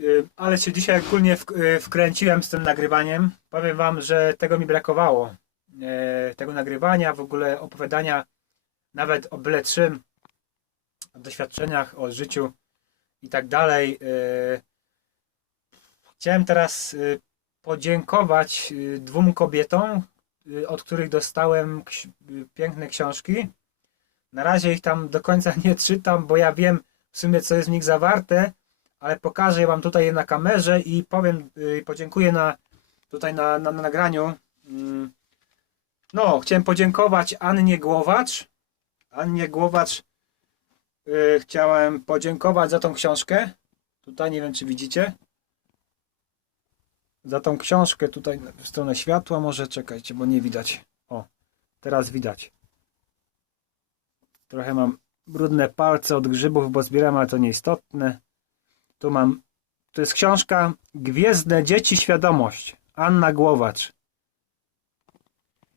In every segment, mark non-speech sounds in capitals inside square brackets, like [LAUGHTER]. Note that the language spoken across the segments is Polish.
Y, Ale się dzisiaj ogólnie y, wkręciłem z tym nagrywaniem. Powiem wam, że tego mi brakowało. E, Tego nagrywania, w ogóle opowiadania nawet o byle czym, o doświadczeniach, o życiu i tak dalej. Chciałem teraz y, podziękować y, dwóm kobietom, y, od których dostałem y, piękne książki. Na razie ich tam do końca [LAUGHS] nie czytam, bo ja wiem w sumie, co jest w nich zawarte, ale pokażę wam tutaj na kamerze i powiem, y, podziękuję na, tutaj na, na, na nagraniu. Mm. No, chciałem podziękować Annie Głowacz. Annie Głowacz y, chciałem podziękować za tą książkę. Tutaj nie wiem, czy widzicie. Za tą książkę tutaj w stronę światła może czekajcie, bo nie widać. O, teraz widać. Trochę mam brudne palce od grzybów, bo zbieram, ale to nieistotne. Tu mam, to jest książka Gwiezdne Dzieci Świadomość. Anna Głowacz.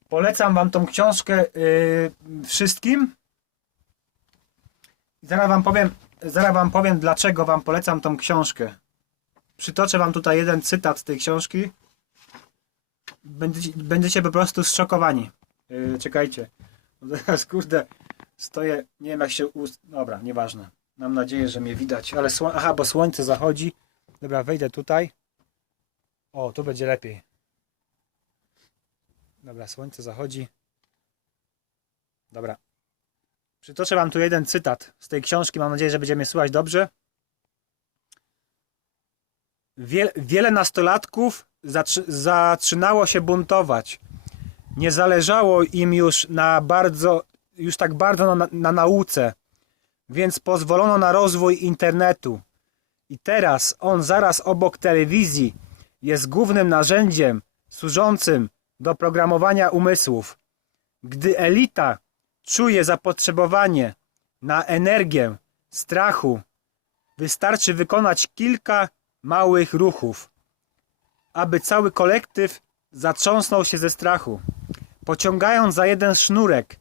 Polecam wam tą książkę yy, wszystkim. I zaraz wam powiem, zaraz wam powiem, dlaczego wam polecam tą książkę. Przytoczę wam tutaj jeden cytat z tej książki. Będziecie, będziecie po prostu zszokowani. Yy, czekajcie. [LAUGHS] Zaraz, kurde, stoję, nie wiem jak się ust... Dobra, nieważne. Mam nadzieję, że mnie widać, ale sło... Aha, bo słońce zachodzi. Dobra, wejdę tutaj. O, tu będzie lepiej. Dobra, słońce zachodzi. Dobra. Przytoczę wam tu jeden cytat z tej książki. Mam nadzieję, że będzie mnie słychać dobrze. Wie, wiele nastolatków zaczynało się buntować. Nie zależało im już na bardzo, już tak bardzo na, na nauce, więc pozwolono na rozwój internetu. I teraz on zaraz obok telewizji jest głównym narzędziem służącym do programowania umysłów. Gdy elita czuje zapotrzebowanie na energię strachu, wystarczy wykonać kilka małych ruchów, aby cały kolektyw zatrząsnął się ze strachu. Pociągając za jeden sznurek,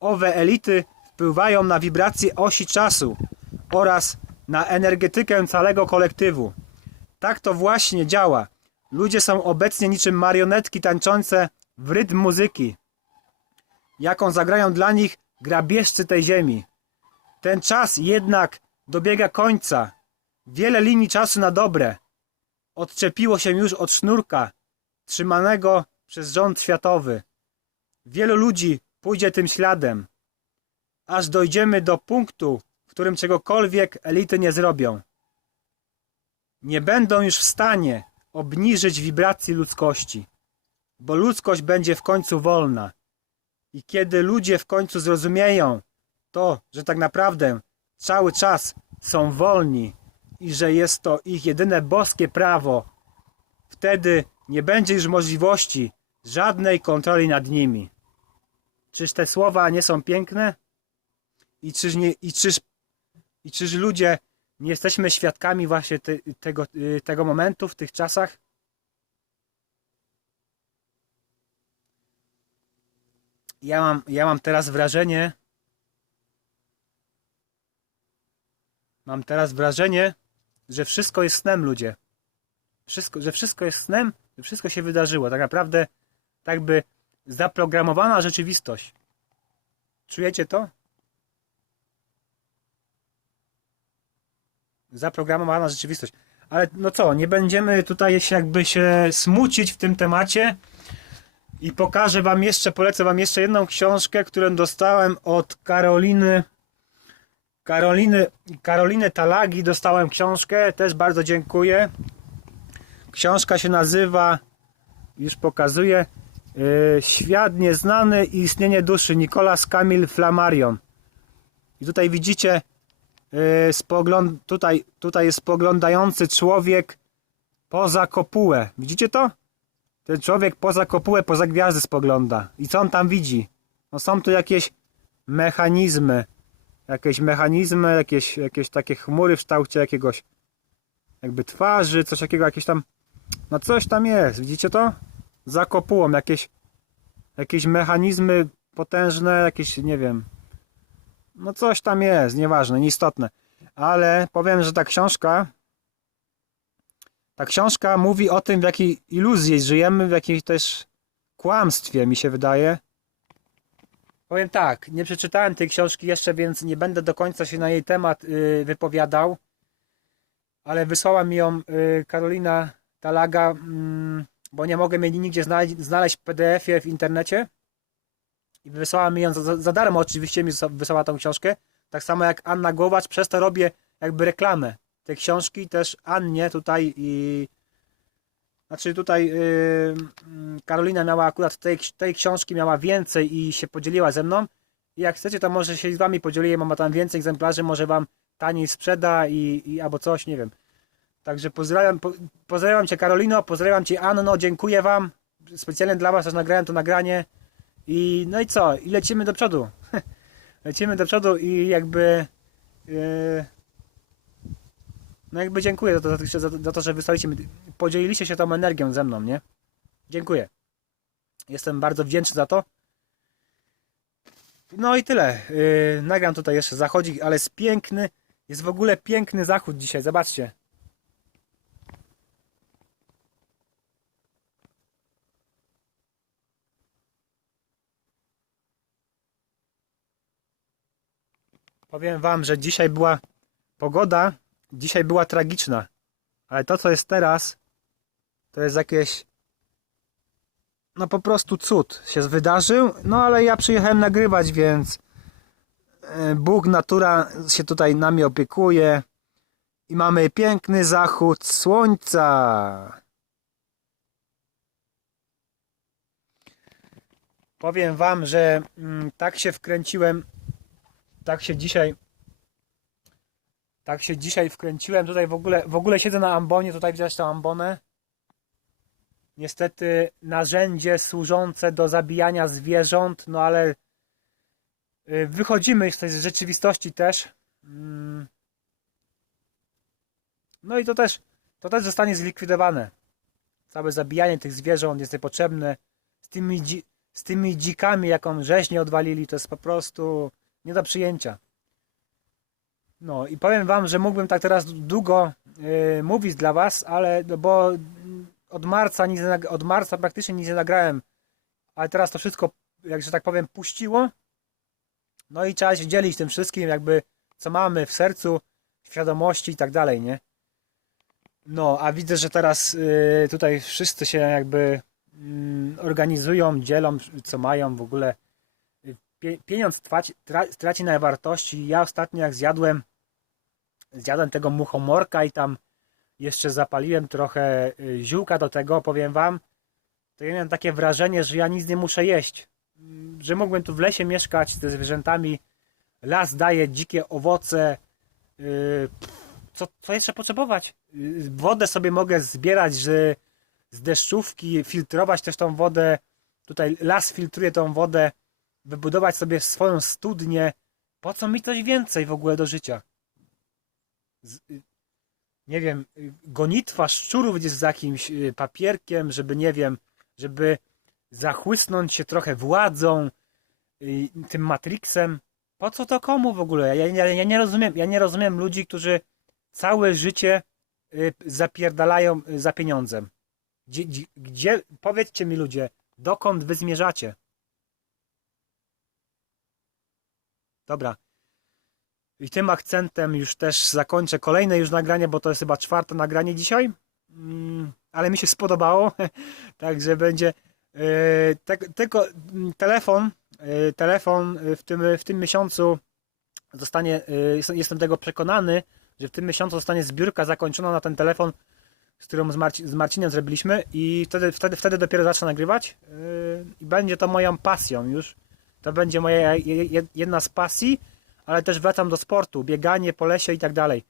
owe elity wpływają na wibracje osi czasu oraz na energetykę całego kolektywu. Tak to właśnie działa. Ludzie są obecnie niczym marionetki tańczące w rytm muzyki, jaką zagrają dla nich grabieżcy tej ziemi. Ten czas jednak dobiega końca. Wiele linii czasu na dobre odczepiło się już od sznurka trzymanego przez rząd światowy. Wielu ludzi pójdzie tym śladem, aż dojdziemy do punktu, w którym czegokolwiek elity nie zrobią. Nie będą już w stanie obniżyć wibracji ludzkości, bo ludzkość będzie w końcu wolna. I kiedy ludzie w końcu zrozumieją to, że tak naprawdę cały czas są wolni i że jest to ich jedyne boskie prawo, wtedy nie będzie już możliwości żadnej kontroli nad nimi. Czyż te słowa nie są piękne? I czyż, nie, i czyż, i czyż ludzie nie jesteśmy świadkami właśnie te, tego, y, tego momentu w tych czasach? Ja mam, ja mam teraz wrażenie, mam teraz wrażenie, że wszystko jest snem, ludzie. Wszystko, że wszystko jest snem, że wszystko się wydarzyło. Tak naprawdę, tak by zaprogramowana rzeczywistość. Czujecie to? Zaprogramowana rzeczywistość. Ale no co, nie będziemy tutaj się jakby się smucić w tym temacie. I pokażę wam jeszcze, polecę wam jeszcze jedną książkę, którą dostałem od Karoliny. Karoliny, Karoliny Talagi dostałem książkę, też bardzo dziękuję. Książka się nazywa, już pokazuję, yy, Świat nieznany i istnienie duszy, Nicolas Camille Flammarion. I tutaj widzicie, spogląd, tutaj, tutaj jest spoglądający człowiek poza kopułę. Widzicie to? Ten człowiek poza kopułę, poza gwiazdy spogląda. I co on tam widzi? No są tu jakieś mechanizmy. Jakieś mechanizmy, jakieś, jakieś takie chmury w kształcie jakiegoś jakby twarzy, coś takiego, jakieś tam no coś tam jest, widzicie to? Za kopułą jakieś jakieś mechanizmy potężne, jakieś, nie wiem no coś tam jest, nieważne, nieistotne ale powiem, że ta książka ta książka mówi o tym, w jakiej iluzji żyjemy, w jakiej też kłamstwie, mi się wydaje. Powiem tak, nie przeczytałem tej książki jeszcze, więc nie będę do końca się na jej temat y, wypowiadał, ale wysłała mi ją y, Karolina Talaga, mm, bo nie mogę jej nigdzie znaleźć, w PDF-ie w internecie. I wysłała mi ją za, za, darmo, oczywiście mi wysła- wysłała tą książkę. Tak samo jak Anna Głowacz, przez to robię jakby reklamę tej książki też Annie tutaj i znaczy tutaj yy, mm, Karolina miała akurat tej, tej książki miała więcej i się podzieliła ze mną. I jak chcecie, to może się z wami podzielię, mam tam więcej egzemplarzy, może wam taniej sprzeda i, i albo coś, nie wiem. Także pozdrawiam, po, pozdrawiam cię Karolino, pozdrawiam cię Anno, dziękuję wam. Specjalnie dla was też nagrałem to nagranie. I no i co? I lecimy do przodu. [LAUGHS] lecimy do przodu i jakby yy, no jakby dziękuję za to, za, za, to, że wysłaliście mi, podzieliliście się tą energią ze mną, nie? Dziękuję. Jestem bardzo wdzięczny za to. No i tyle. Yy, nagram tutaj jeszcze zachodzik, ale jest piękny. Jest w ogóle piękny zachód dzisiaj, zobaczcie. Powiem wam, że dzisiaj była pogoda, dzisiaj była tragiczna. Ale to, co jest teraz, to jest jakieś. No po prostu cud się wydarzył. No ale ja przyjechałem nagrywać, więc e, Bóg, natura się tutaj nami opiekuje. I mamy piękny zachód słońca. Powiem wam, że mm, tak się wkręciłem, tak się dzisiaj tak się dzisiaj wkręciłem. Tutaj w ogóle, w ogóle siedzę na ambonie. Tutaj widać tę ambonę. Niestety narzędzie służące do zabijania zwierząt, no ale y, wychodzimy z tej rzeczywistości też. Mm. No i to też, to też zostanie zlikwidowane. Całe zabijanie tych zwierząt jest niepotrzebne. Z tymi, z tymi dzikami, jaką rzeźnię odwalili, to jest po prostu nie do przyjęcia. No i powiem wam, że mógłbym tak teraz długo y, mówić dla was, ale no bo od marca nic od marca praktycznie nic nie nagrałem, ale teraz to wszystko, jak że tak powiem, puściło. No i trzeba się dzielić tym wszystkim, jakby co mamy w sercu, w świadomości i tak dalej, nie? No, a widzę, że teraz y, tutaj wszyscy się jakby mm, organizują, dzielą, co mają w ogóle. Pie, pieniądz traci, tra, traci na wartości. Ja ostatnio jak zjadłem zjadłem tego muchomorka i tam jeszcze zapaliłem trochę y, ziółka do tego, powiem wam, to ja miałem takie wrażenie, że ja nic nie muszę jeść. Że mógłbym tu w lesie mieszkać ze zwierzętami. Las daje dzikie owoce. y, Co, co jeszcze potrzebować? Y, Wodę sobie mogę zbierać że z deszczówki, filtrować też tą wodę. Tutaj las filtruje tą wodę. Wybudować sobie swoją studnię. Po co mi coś więcej w ogóle do życia? z, y, nie wiem, gonitwa szczurów gdzieś z jakimś y, papierkiem, żeby, nie wiem, żeby zachłysnąć się trochę władzą, y, tym Matrixem. Po co to komu w ogóle? Ja, ja, ja, nie, rozumiem, ja nie rozumiem ludzi, którzy całe życie zapierdalają za pieniądzem. Gdzie, gdzie, powiedzcie mi ludzie, dokąd wy zmierzacie? Dobra. I tym akcentem już też zakończę kolejne już nagranie, bo to jest chyba czwarte nagranie dzisiaj. Mm, ale mi się spodobało. [LAUGHS] Także będzie e, te, tylko mm, telefon, e, telefon w tym, w tym miesiącu zostanie, e, jestem, tego przekonany, że w tym miesiącu zostanie zbiórka zakończona na ten telefon, z którą z, Marci, z Marcinem zrobiliśmy i wtedy, wtedy, wtedy dopiero zacznę nagrywać e, i będzie to moją pasją już. To będzie moja je- je- jedna z pasji, ale też wracam do sportu, bieganie po lesie i tak dalej.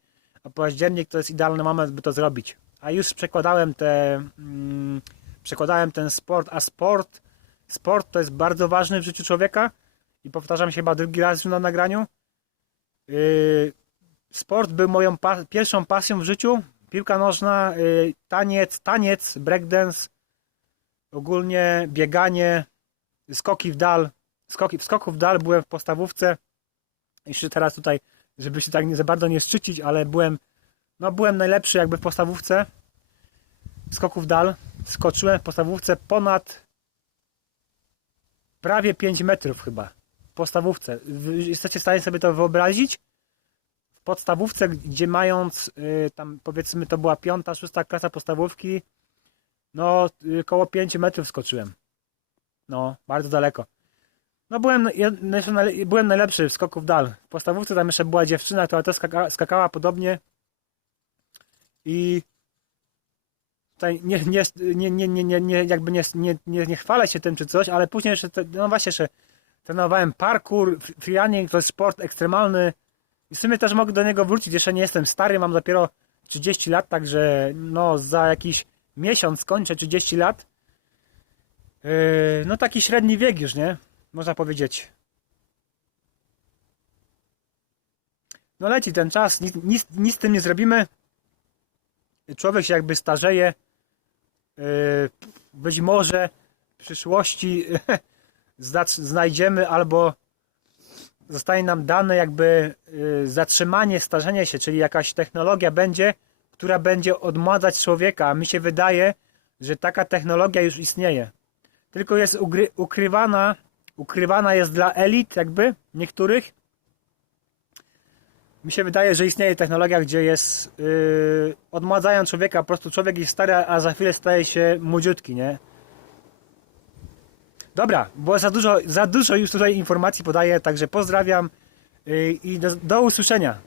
A październik to jest idealny moment, by to zrobić. A już przekładałem te, mm, przekładałem ten sport, a sport, sport to jest bardzo ważny w życiu człowieka i powtarzam się chyba drugi raz już na nagraniu. Yy, sport był moją pa- pierwszą pasją w życiu. Piłka nożna, yy, taniec, taniec, breakdance, ogólnie bieganie, skoki w dal. Skoki, w skoku w dal byłem w podstawówce. Jeszcze teraz tutaj, żeby się tak nie za bardzo nie szczycić, ale byłem, no byłem najlepszy jakby w podstawówce. skoków dal. Skoczyłem w podstawówce ponad prawie 5 metrów chyba. W podstawówce. Jesteście w stanie sobie to wyobrazić? W podstawówce, gdzie mając y, tam powiedzmy to była piąta, szósta klasa podstawówki, no y, koło 5 metrów skoczyłem. No, bardzo daleko. No byłem, ja, najle- byłem najlepszy w skoku w dal. W podstawówce tam jeszcze była dziewczyna, która też skaka, skakała podobnie. I tutaj nie, nie, nie, nie, nie, nie, nie jakby nie, nie, nie, nie chwalę się tym czy coś, ale później jeszcze, te, no właśnie jeszcze trenowałem parkour, freerunning, to jest sport ekstremalny i w sumie też mogę do niego wrócić, jeszcze nie jestem stary, mam dopiero 30 lat, także no za jakiś miesiąc skończę 30 lat. Yy, no taki średni wiek już, nie? Można powiedzieć. No leci ten czas, nic, nic, nic z tym nie zrobimy. Człowiek się jakby starzeje. Yy, Być może w przyszłości [LAUGHS] znajdziemy albo zostanie nam dane jakby yy, zatrzymanie starzenia się, czyli jakaś technologia będzie, która będzie odmładzać człowieka. A mi się wydaje, że taka technologia już istnieje. Tylko jest ukrywana, ukrywana jest dla elit jakby niektórych. Mi się wydaje, że istnieje technologia, gdzie jest yy, odmładzają człowieka, po prostu człowiek jest stary, a za chwilę staje się młodziutki, nie? Dobra, bo za dużo, za dużo już tutaj informacji podaję, także pozdrawiam yy, i do, do usłyszenia.